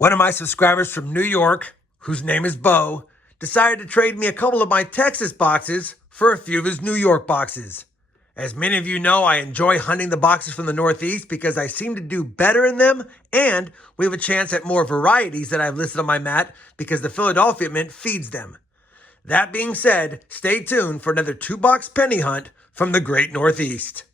One of my subscribers from New York, whose name is Bo, decided to trade me a couple of my Texas boxes for a few of his New York boxes. As many of you know, I enjoy hunting the boxes from the Northeast because I seem to do better in them, and we have a chance at more varieties that I've listed on my mat because the Philadelphia Mint feeds them. That being said, stay tuned for another 2-box penny hunt from the Great Northeast.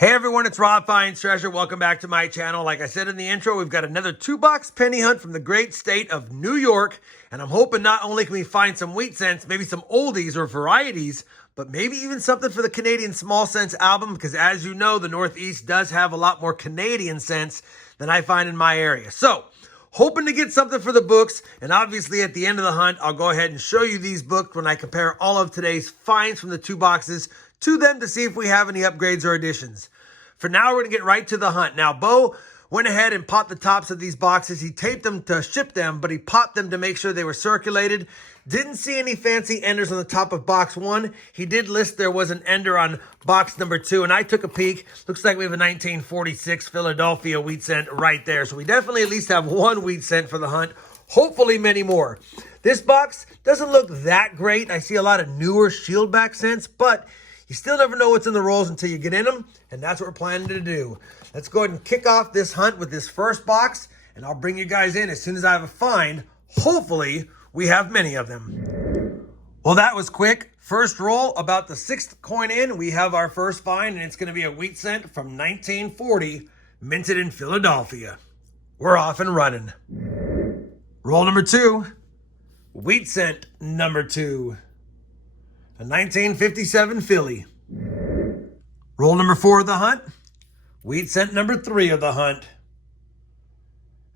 Hey everyone, it's RobFindsTreasure. Welcome back to my channel. Like I said in the intro, we've got another 2-box penny hunt from the great state of New York. And I'm hoping not only can we find some wheat cents, maybe some oldies or varieties, but maybe even something for the Canadian Small Cents album. Because as you know, the Northeast does have a lot more Canadian cents than I find in my area. So, hoping to get something for the books. And obviously at the end of the hunt, I'll go ahead and show you these books when I compare all of today's finds from the 2 boxes to them to see if we have any upgrades or additions. For now, we're going to get right to the hunt. Now, Bo went ahead and popped the tops of these boxes. He taped them to ship them, but he popped them to make sure they were circulated. Didn't see any fancy enders on the top of box 1. He did list there was an ender on box number 2, and I took a peek. Looks like we have a 1946 Philadelphia wheat cent right there. So we definitely at least have 1 wheat cent for the hunt. Hopefully many more. This box doesn't look that great. I see a lot of newer shieldback cents, but you still never know what's in the rolls until you get in them, and that's what we're planning to do. Let's go ahead and kick off this hunt with this first box, and I'll bring you guys in as soon as I have a find. Hopefully, we have many of them. Well, that was quick. First roll, about the 6th coin in, we have our first find, and it's going to be a wheat cent from 1940, minted in Philadelphia. We're off and running. Roll number 2, wheat cent number 2. A 1957 Philly. Roll number 4 of the hunt. Wheat cent number 3 of the hunt.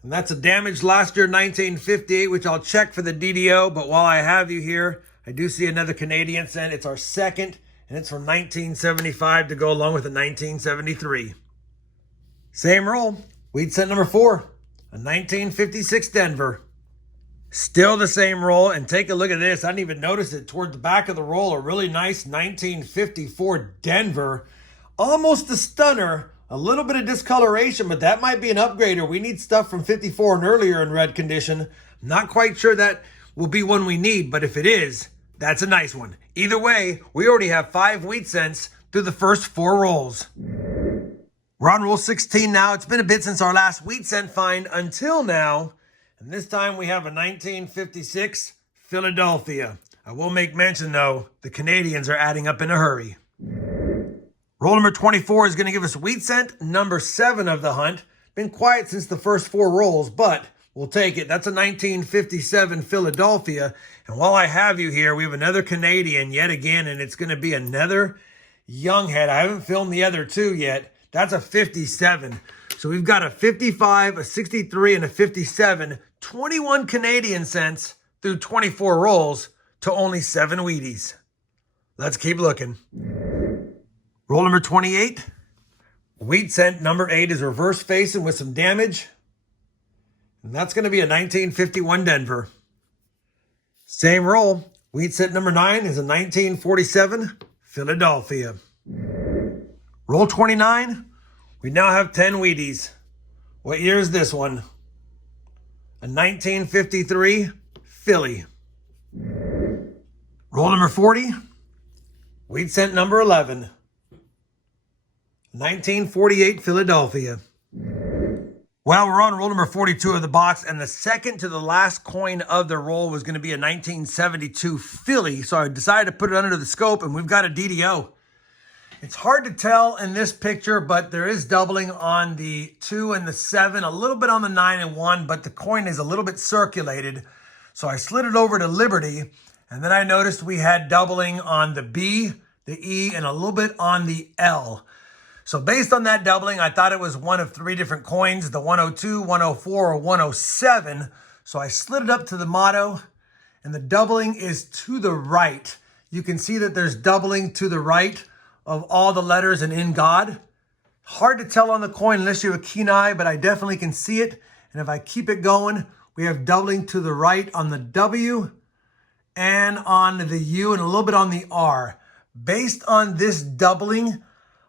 And that's a damaged last year 1958, which I'll check for the DDO. But while I have you here, I do see another Canadian cent. It's our second, and it's from 1975 to go along with the 1973. Same roll. Wheat cent number 4. A 1956 Denver. Still the same roll, and take a look at this. I didn't even notice it toward the back of the roll. A really nice 1954 Denver. Almost a stunner. A little bit of discoloration, but that might be an upgrader. We need stuff from 54 and earlier in red condition. Not quite sure that will be one we need, but if it is, that's a nice one. Either way, we already have 5 wheat cents through the first 4 rolls. We're on roll 16 now. It's been a bit since our last wheat cent find until now. And this time we have a 1956 Philadelphia. I will make mention, though, the Canadians are adding up in a hurry. Roll number 24 is going to give us wheat cent number 7 of the hunt. Been quiet since the first 4 rolls, but we'll take it. That's a 1957 Philadelphia. And while I have you here, we have another Canadian yet again, and it's going to be another young head. I haven't filmed the other 2 yet. That's a 57. So we've got a 55, a 63, and a 57. 21 Canadian cents through 24 rolls to only 7 Wheaties. Let's keep looking. Roll number 28. Wheat cent number 8 is reverse facing with some damage. And that's going to be a 1951 Denver. Same roll. Wheat cent number 9 is a 1947 Philadelphia. Roll 29. We now have 10 Wheaties. What year is this one? A 1953 Philly. Roll number 40. Wheat cent number 11. 1948 Philadelphia. Well, we're on roll number 42 of the box, and the second to the last coin of the roll was going to be a 1972 Philly. So I decided to put it under the scope, and we've got a DDO. It's hard to tell in this picture, but there is doubling on the 2 and the 7, a little bit on the 9 and 1, but the coin is a little bit circulated. So I slid it over to Liberty, and then I noticed we had doubling on the B, the E, and a little bit on the L. So based on that doubling, I thought it was one of 3 different coins, the 102, 104, or 107. So I slid it up to the motto, and the doubling is to the right. You can see that there's doubling to the right of all the letters and in God. Hard to tell on the coin unless you have a keen eye, but I definitely can see it. And if I keep it going, we have doubling to the right on the W and on the U and a little bit on the R. Based on this doubling,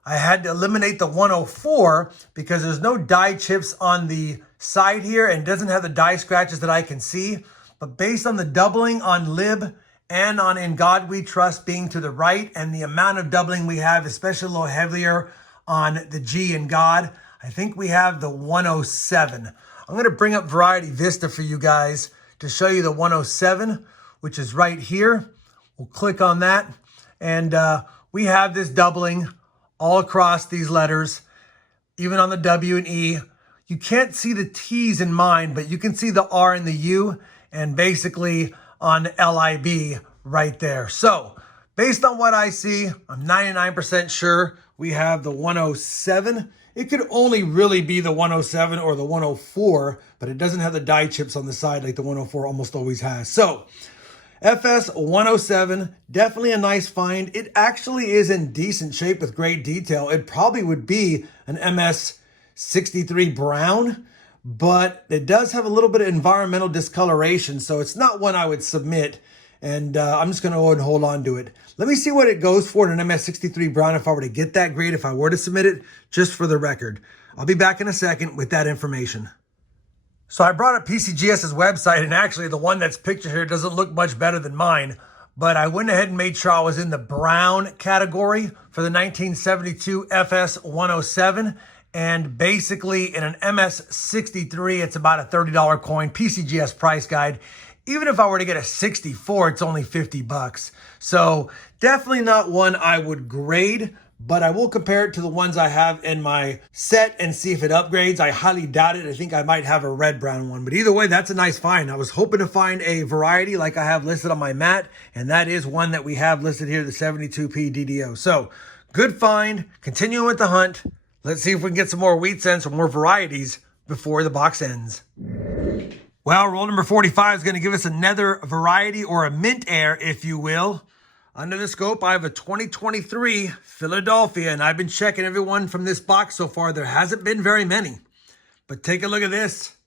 I had to eliminate the 104 because there's no die chips on the side here and it doesn't have the die scratches that I can see. But based on the doubling on Lib and on In God We Trust being to the right and the amount of doubling we have, especially a little heavier on the G in God, I think we have the 107. I'm going to bring up Variety Vista for you guys to show you the 107, which is right here. We'll click on that. And we have this doubling all across these letters, even on the W and E. You can't see the T's in mine, but you can see the R and the U, and basically on LIB right there. So based on what I see, I'm 99% sure we have the 107. It could only really be the 107 or the 104, but it doesn't have the die chips on the side like the 104 almost always has. So FS 107, definitely a nice find. It actually is in decent shape with great detail. It probably would be an MS 63 brown, but it does have a little bit of environmental discoloration, so it's not one I would submit, and I'm just going to go ahead and hold on to it. Let me see what it goes for in an MS 63 brown if I were to get that grade, if I were to submit it, just for the record. I'll be back in a second with that information. So I brought up PCGS's website, and actually the one that's pictured here doesn't look much better than mine, but I went ahead and made sure I was in the brown category for the 1972 FS 107. And basically in an MS 63, it's about a $30 coin, PCGS price guide. Even if I were to get a 64, it's only 50 bucks. So definitely not one I would grade, but I will compare it to the ones I have in my set and see if it upgrades. I highly doubt it. I think I might have a red-brown one, but either way, that's a nice find. I was hoping to find a variety like I have listed on my mat, and that is one that we have listed here, the 72p DDO. So good find, continuing with the hunt. Let's see if we can get some more wheat cents or more varieties before the box ends. Well, roll number 45 is going to give us another variety, or a mint air, if you will. Under the scope, I have a 2023 Philadelphia, and I've been checking everyone from this box so far. There hasn't been very many, but take a look at this.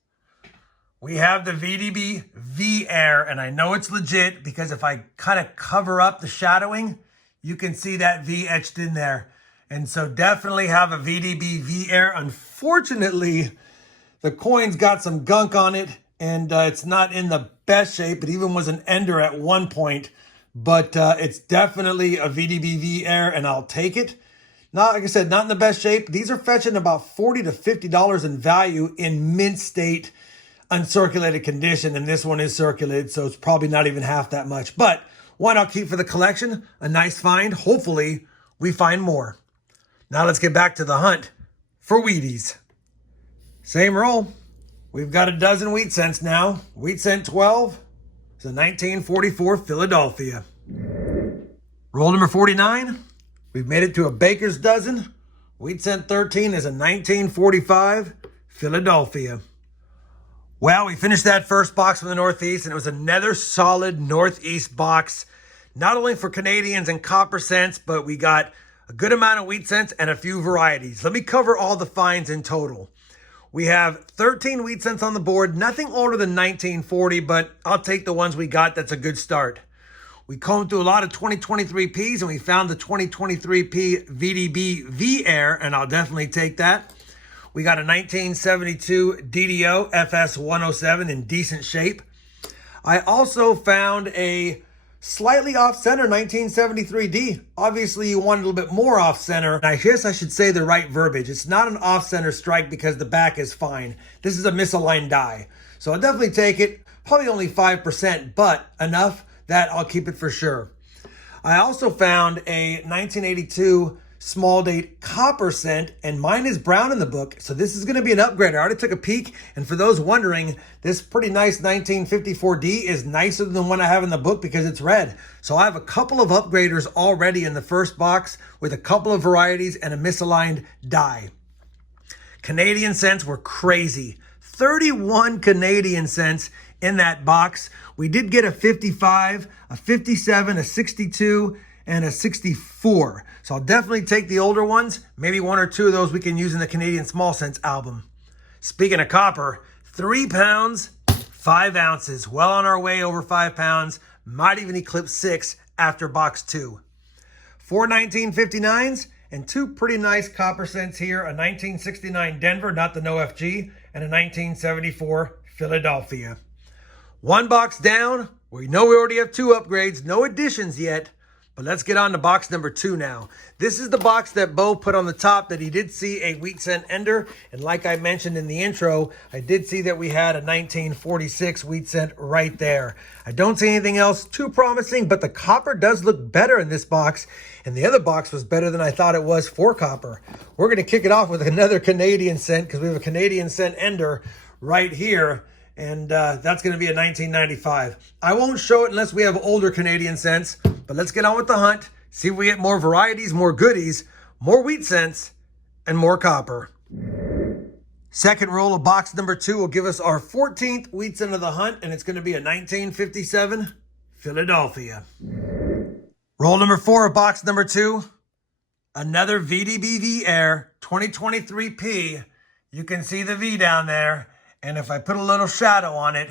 We have the VDB V Air, and I know it's legit because if I kind of cover up the shadowing, you can see that V etched in there. And so definitely have a VDB V Air. Unfortunately, the coin's got some gunk on it, and it's not in the best shape. It even was an ender at one point, but it's definitely a VDB V Air, and I'll take it. Not, like I said, not in the best shape. These are fetching about $40 to $50 in value in mint state, uncirculated condition, and this one is circulated, so it's probably not even half that much. But one I'll keep for the collection, a nice find. Hopefully, we find more. Now let's get back to the hunt for Wheaties. Same roll. We've got a dozen wheat cents now. Wheat cent 12 is a 1944 Philadelphia. Roll number 49. We've made it to a baker's dozen. Wheat cent 13 is a 1945 Philadelphia. Well, we finished that first box from the Northeast, and it was another solid Northeast box, not only for Canadians and copper cents, but we got a good amount of wheat cents and a few varieties. Let me cover all the finds in total. We have 13 wheat cents on the board, nothing older than 1940, but I'll take the ones we got. That's a good start. We combed through a lot of 2023Ps, and we found the 2023P VDB V Air, and I'll definitely take that. We got a 1972 DDO FS 107 in decent shape. I also found a slightly off-center 1973D. Obviously, you want a little bit more off-center. I guess I should say the right verbiage. It's not an off-center strike because the back is fine. This is a misaligned die. So I'll definitely take it. Probably only 5%, but enough that I'll keep it for sure. I also found a 1982 small date copper cent, and mine is brown in the book, so this is going to be an upgrade. I already took a peek, and for those wondering, this pretty nice 1954D is nicer than the one I have in the book because it's red. So I have a couple of upgraders already in the first box with a couple of varieties and a misaligned die. Canadian cents were crazy. 31 Canadian cents in that box. We did get a 55, a 57, a 62, and a 64. So I'll definitely take the older ones. Maybe one or two of those we can use in the Canadian Small Cents album. Speaking of copper, 3 pounds, 5 ounces. Well on our way over 5 pounds. Might even eclipse 6 after box 2. 4 1959s and two pretty nice copper cents here, a 1969 Denver, not the no FG, and a 1974 Philadelphia. One box down. We know we already have two upgrades, no additions yet, but let's get on to box number 2 now. This is the box that Bo put on the top that he did see a wheat cent ender, and like I mentioned in the intro, I did see that we had a 1946 wheat cent right there. I don't see anything else too promising, but the copper does look better in this box, and the other box was better than I thought it was for copper. We're going to kick it off with another Canadian cent because we have a Canadian cent ender right here. And that's going to be a 1995. I won't show it unless we have older Canadian cents, but let's get on with the hunt, see if we get more varieties, more goodies, more wheat cents, and more copper. Second roll of box number 2 will give us our 14th wheat cent of the hunt, and it's going to be a 1957 Philadelphia. Roll number 4 of box number 2, another VDBV Air 2023P. You can see the V down there. And if I put a little shadow on it,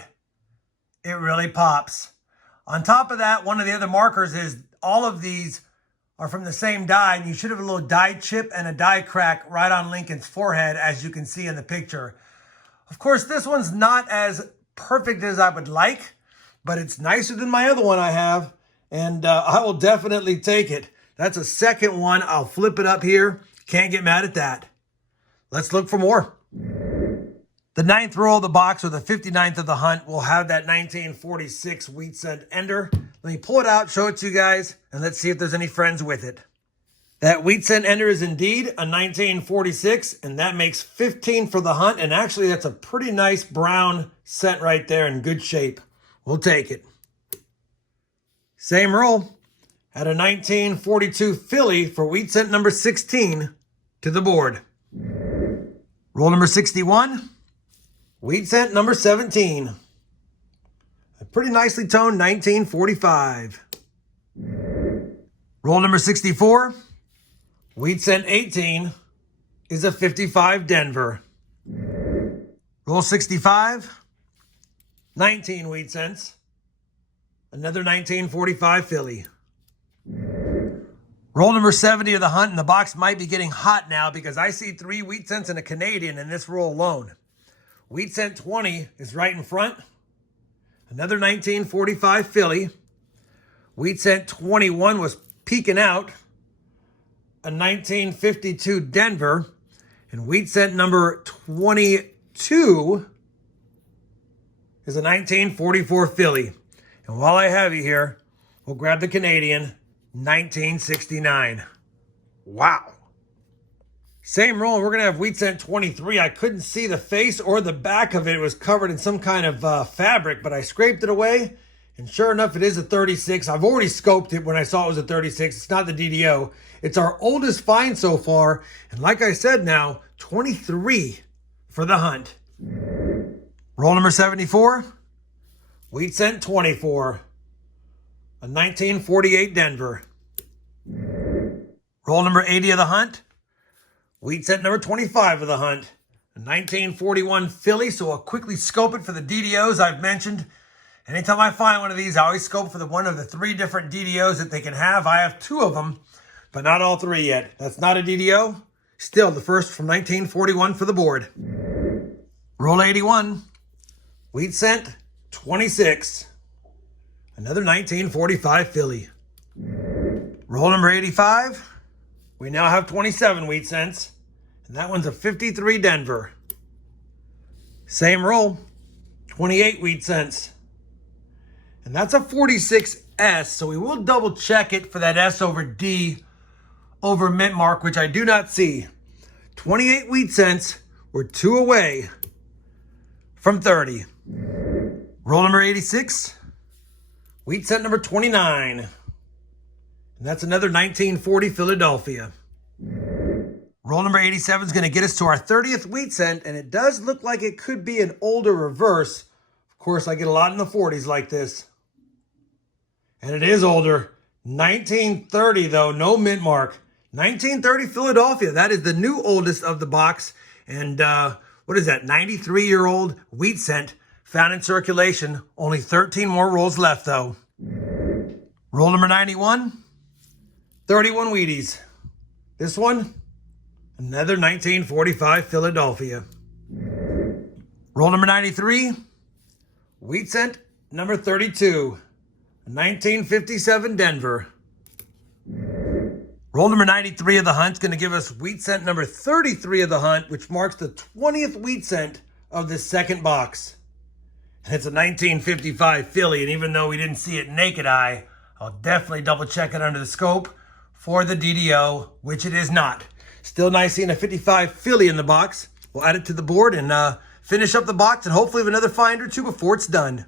it really pops. On top of that, one of the other markers is all of these are from the same die, and you should have a little die chip and a die crack right on Lincoln's forehead, as you can see in the picture. Of course, this one's not as perfect as I would like, but it's nicer than my other one I have, and I will definitely take it. That's a second one. I'll flip it up here. Can't get mad at that. Let's look for more. The 9th roll of the box, or the 59th of the hunt, will have that 1946 wheat cent ender. Let me pull it out, show it to you guys, and let's see if there's any friends with it. That wheat cent ender is indeed a 1946, and that makes 15 for the hunt. And actually, that's a pretty nice brown cent right there in good shape. We'll take it. Same roll. At a 1942 Philly for wheat cent number 16 to the board. Roll number 61. Wheat cent number 17. A pretty nicely toned 1945. Roll number 64. Wheat cent 18 is a 55 Denver. Roll 65. 19 wheat cents. Another 1945 Philly. Roll number 70 of the hunt, and the box might be getting hot now because I see 3 wheat cents and a Canadian in this roll alone. Wheat cent 20 is right in front. Another 1945 Philly. Wheat cent 21 was peeking out. A 1952 Denver. And wheat cent number 22 is a 1944 Philly. And while I have you here, we'll grab the Canadian 1969. Wow. Same roll, we're going to have wheat cent 23. I couldn't see the face or the back of it. It was covered in some kind of fabric, but I scraped it away, and sure enough, it is a 36. I've already scoped it when I saw it was a 36. It's not the DDO. It's our oldest find so far, and like I said now, 23 for the hunt. Roll number 74, wheat cent 24, a 1948 Denver. Roll number 80 of the hunt, wheat cent number 25 of the hunt, a 1941 Philly, so I'll quickly scope it for the DDOs I've mentioned. Anytime I find one of these, I always scope for one of the 3 different DDOs that they can have. I have 2 of them, but not all 3 yet. That's not a DDO. Still the first from 1941 for the board. Roll 81, wheat cent 26, another 1945 Philly. Roll number 85, we now have 27 wheat cents. And that one's a 53 Denver. Same roll, 28 wheat cents. And that's a 46S, so we will double check it for that S over D over mint mark, which I do not see. 28 wheat cents, we're 2 away from 30. Roll number 86, wheat cent number 29. And that's another 1940 Philadelphia. Roll number 87 is going to get us to our 30th wheat cent, and it does look like it could be an older reverse. Of course, I get a lot in the 40s like this. And it is older. 1930, though, no mint mark. 1930 Philadelphia. That is the new oldest of the box. And what is that? 93-year-old wheat cent found in circulation. Only 13 more rolls left, though. Roll number 91. 31 Wheaties. This one, another 1945 Philadelphia. Roll number 93, wheat cent number 32, 1957 Denver. Roll number 93 of the hunt's going to give us wheat cent number 33 of the hunt, which marks the 20th wheat cent of this second box. And it's a 1955 Philly, and even though we didn't see it naked eye, I'll definitely double check it under the scope for the DDO, which it is not. Still nice seeing a 55 Philly in the box. We'll add it to the board and finish up the box and hopefully have another find or two before it's done.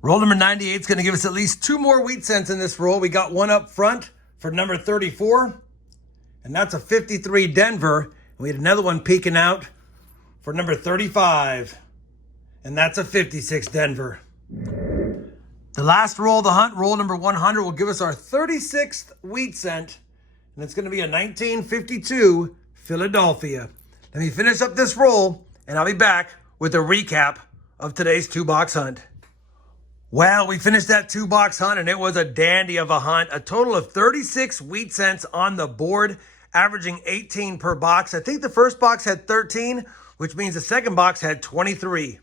Roll number 98 is going to give us at least 2 more wheat cents in this roll. We got one up front for number 34, and that's a 53 Denver. We had another one peeking out for number 35, and that's a 56 Denver. The last roll of the hunt, roll number 100, will give us our 36th wheat cent, and it's going to be a 1952 Philadelphia. Let me finish up this roll, and I'll be back with a recap of today's 2-box hunt. Well, we finished that 2-box hunt, and it was a dandy of a hunt. A total of 36 wheat cents on the board, averaging 18 per box. I think the first box had 13, which means the second box had 23.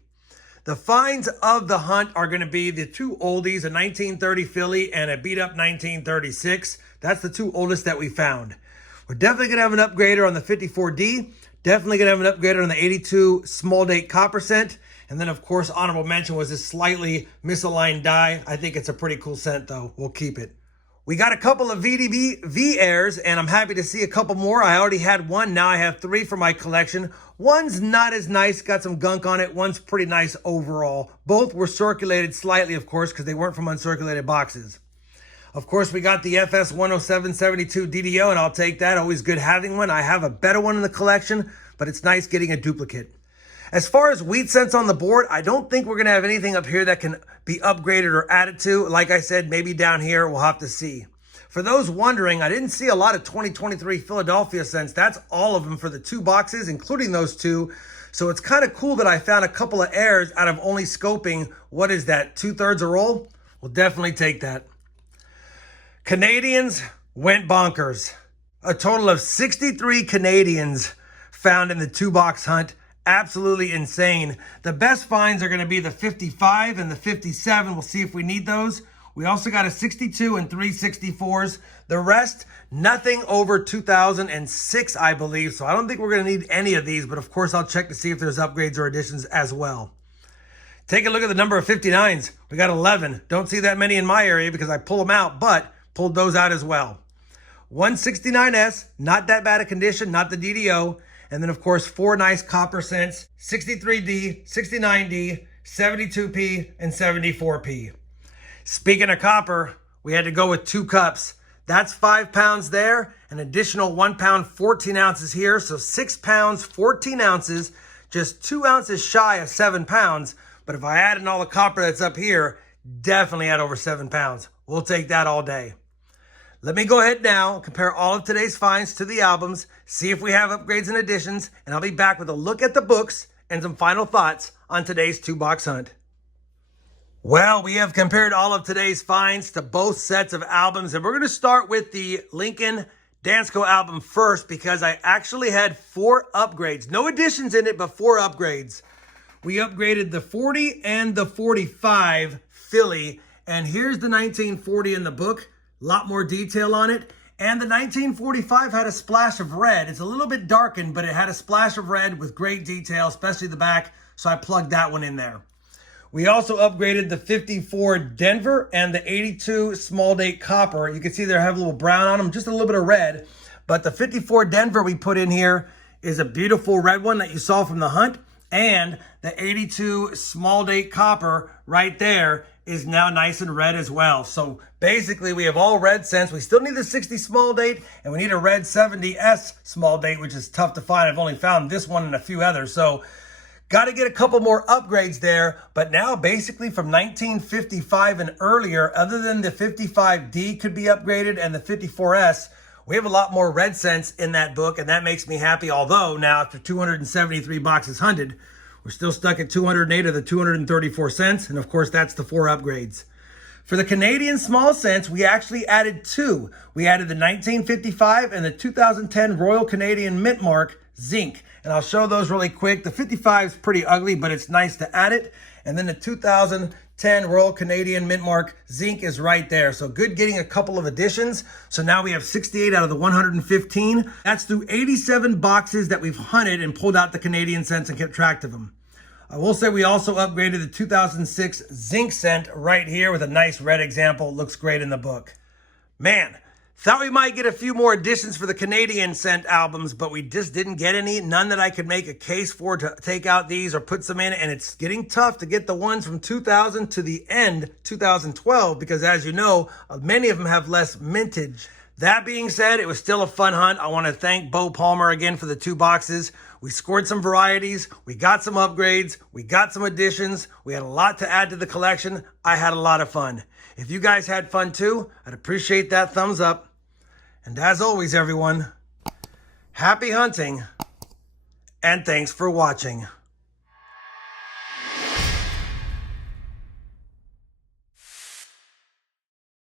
The finds of the hunt are going to be the 2 oldies, a 1930 Philly and a beat-up 1936. That's the 2 oldest that we found. We're definitely going to have an upgrader on the 54D. Definitely going to have an upgrader on the 82 small date copper cent. And then, of course, honorable mention was this slightly misaligned die. I think it's a pretty cool cent, though. We'll keep it. We got a couple of VDB V-Airs, and I'm happy to see a couple more. I already had one. Now I have 3 for my collection. One's not as nice, got some gunk on it. One's pretty nice overall. Both were circulated slightly, of course, because they weren't from uncirculated boxes. Of course, we got the FS 10772 DDO, and I'll take that. Always good having one. I have a better one in the collection, but it's nice getting a duplicate. As far as wheat cents on the board, I don't think we're going to have anything up here that can be upgraded or added to. Like I said, maybe down here, we'll have to see. For those wondering, I didn't see a lot of 2023 Philadelphia cents. That's all of them for the 2 boxes, including those 2. So it's kind of cool that I found a couple of errors out of only scoping, what is that, 2/3 a roll? We'll definitely take that. Canadians went bonkers. A total of 63 Canadians found in the 2-box hunt. Absolutely insane. The best finds are going to be the 55 and the 57. We'll see if we need those. We also got a 62 and 364s. The rest, nothing over 2006, I believe. So I don't think we're going to need any of these, but of course I'll check to see if there's upgrades or additions as well. Take a look at the number of 59s. We got 11. Don't see that many in my area because I pull them out, but pulled those out as well. 169S, not that bad a condition, not the DDO. And then, of course, 4 nice copper cents, 63D, 69D, 72P, and 74P. Speaking of copper, we had to go with 2 cups. That's 5 pounds there, an additional 1 pound, 14 ounces here. So 6 pounds, 14 ounces, just 2 ounces shy of 7 pounds. But if I add in all the copper that's up here, definitely add over 7 pounds. We'll take that all day. Let me go ahead now and compare all of today's finds to the albums, see if we have upgrades and additions, and I'll be back with a look at the books and some final thoughts on today's 2-box hunt. Well, we have compared all of today's finds to both sets of albums, and we're going to start with the Lincoln Dansko album first because I actually had 4 upgrades. No additions in it, but 4 upgrades. We upgraded the 40 and the 45 Philly, and here's the 1940 in the book. A lot more detail on it. And the 1945 had a splash of red. It's a little bit darkened, but it had a splash of red with great detail, especially the back. So I plugged that one in there. We also upgraded the 54 Denver and the 82 small date copper. You can see they have a little brown on them, just a little bit of red. But the 54 Denver we put in here is a beautiful red one that you saw from the hunt. And the 82 small date copper right there is now nice and red as well. So basically we have all red cents. We still need the 60 small date and we need a red 70S small date, which is tough to find. I've only found this one and a few others. So got to get a couple more upgrades there. But now basically from 1955 and earlier, other than the 55D could be upgraded and the 54S, we have a lot more red cents in that book, and that makes me happy. Although now after 273 boxes hunted, we're still stuck at 208 of the 234 cents. And of course, that's the 4 upgrades. For the Canadian small cents, we actually added two. We added the 1955 and the 2010 Royal Canadian Mint Mark zinc. And I'll show those really quick. The 55 is pretty ugly, but it's nice to add it. And then the 2010 Royal Canadian Mint Mark zinc is right there. So good getting a couple of additions. So now we have 68 out of the 115. That's through 87 boxes that we've hunted and pulled out the Canadian cents and kept track of them. I will say we also upgraded the 2006 zinc cent right here with a nice red example. Looks great in the book. Man, thought we might get a few more additions for the Canadian cent albums, but we just didn't get any. None that I could make a case for to take out these or put some in. And it's getting tough to get the ones from 2000 to the end 2012 because, as you know, many of them have less mintage. That being said, it was still a fun hunt. I want to thank Bo Palmer again for the 2 boxes. We scored some varieties. We got some upgrades. We got some additions. We had a lot to add to the collection. I had a lot of fun. If you guys had fun too, I'd appreciate that thumbs up. And as always, everyone, happy hunting and thanks for watching.